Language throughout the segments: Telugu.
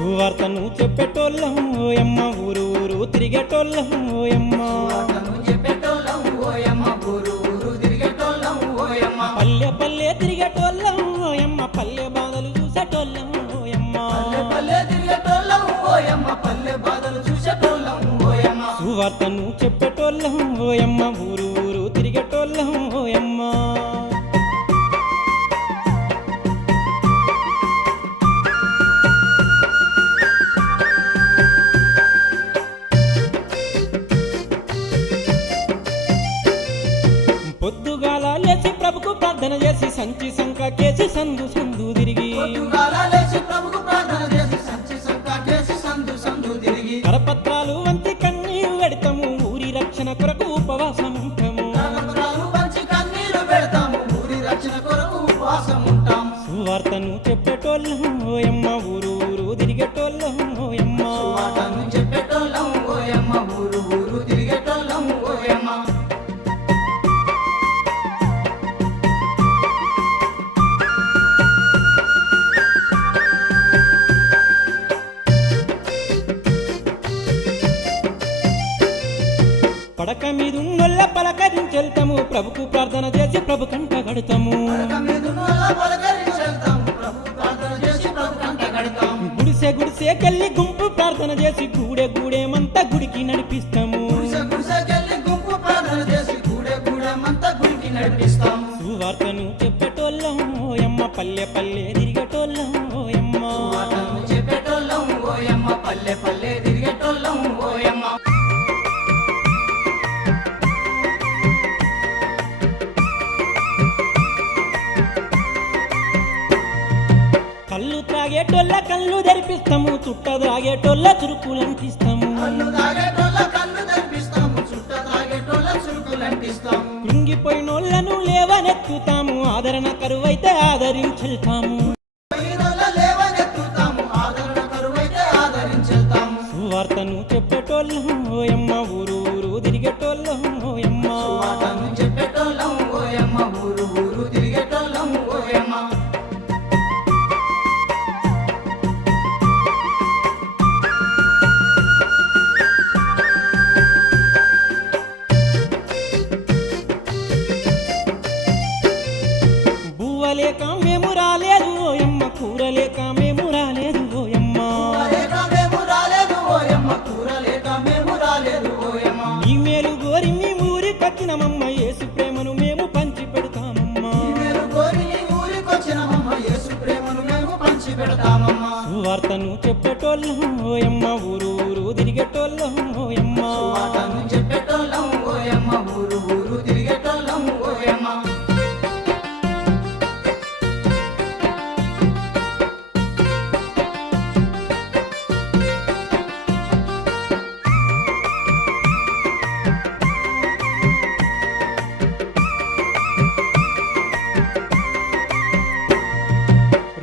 సువార్తను చెప్పేటోళ్ళం ఓయమ్మ ఊరు ఊరు తిరిగేటోళ్ళం ఓయమ్మ పల్లె పల్లె తిరిగేటోళ్ళం ఓయమ్మ పల్లె బాధలు చూసేటోళ్ళం ఓయమ్మ సువార్తను చెప్పేటోళ్ళం ఓయమ్మ ఊరు ఊరు తిరిగేటోళ్ళం ఓయమ్మ పొద్దుగాల లేచి ప్రభుకు ప్రార్థన చేసి సంచి సంక కేసి సందు సందు తిరిగి కరపత్రాలు వంచి కన్నీరు పెడతాము ఊరి రక్షణ కొరకు ఉపవాసం ఉంటాము సువార్తను చెప్పేటోళ్ళం ఓయమ్మ ఊరు ఊరు తిరిగేటోళ్ళం ఓయమ్మ పడక మీదున్నొల్ల పలకరించెళ్తాము ప్రభుకు ప్రార్థన చేసి ప్రభు కంట గడతాము గుడిసె గుడిసెకెళ్ళి గుంపు ప్రార్థన చేసి గూడె గూడేమంతా గుడికి నడిపిస్తాము సువార్తను చెప్పేటోళ్ళం ఓయమ్మ పల్లె పల్లె తిరిగేటోళ్ళం ఓయమ్మ పల్లె పల్లె తిరిగేటోళ్ళం ఓయమ్మ కళ్ళు త్రాగేటోళ్ళ కళ్ళు ధరిపిస్తాము చుట్ట త్రాగేటోళ్ళ చురుకులంటిస్తాము కృంగిపోయినోళ్లను లేవనెత్తుతాము ఆదరణ కరువైతే ఆదరించెళ్తాము సువార్తను చెప్పేటోళ్ళం ఓయమ్మ ఊరు ఊరు తిరిగేటోళ్ళం ఓయమ్మ లేక మేము రాలేదు ఓయమ్మ కూర లేక మేము రాలేదు ఓయమ్మ ఈ మేలు గోరి మీ ఊరికొచ్చినమమ్మ యేసు ప్రేమను మేము పంచి పెడతామమ్మా సువార్తను చెప్పేటోళ్ళం ఓయమ్మ ఊరు ఊరు తిరిగేటోళ్ళం ఓయమ్మ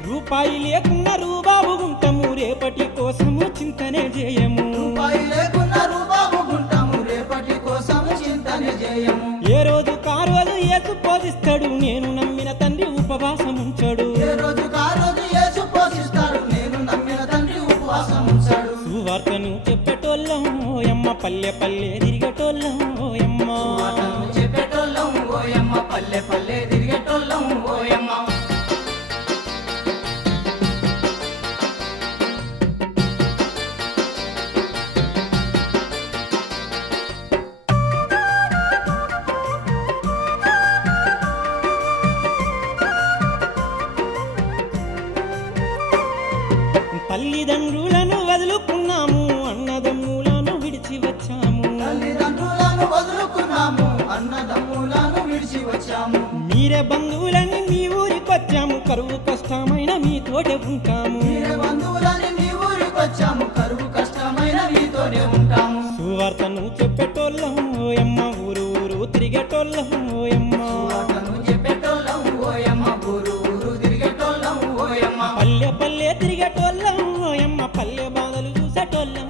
రూపాయి లేకున్న రూబాబు గుంటము రేపటి కోసము చింతనే చేయము ఏ రోజు కారోజు యేసు పోషిస్తాడు నేను నమ్మిన తండ్రి ఉపవాసం ఉంచాడు సువార్తను చెప్పేటోళ్ళం ఓయమ్మ పల్లె పల్లె తిరిగేటోళ్ళం ఓయమ్మ పల్లె పల్లె తిరిగేటోళ్ళం ఓయమ్మ తల్లిదండ్రులను వదులుకున్నాము అన్నదమ్ములను విడిచి వచ్చాము మీరే బంధువులని మీ ఊరికొచ్చాము కరువు కష్టమైన మీతోటే ఉంటాము సువార్తను చెప్పేటోళ్ళం ఓయమ్మ ఊరు ఊరు తిరిగేటోళ్ళం ఓయమ్మ పల్లె పల్లె తిరిగేటోళ్ళం ఓయమ్మ పల్లె బాధలు చూసేటోళ్ళం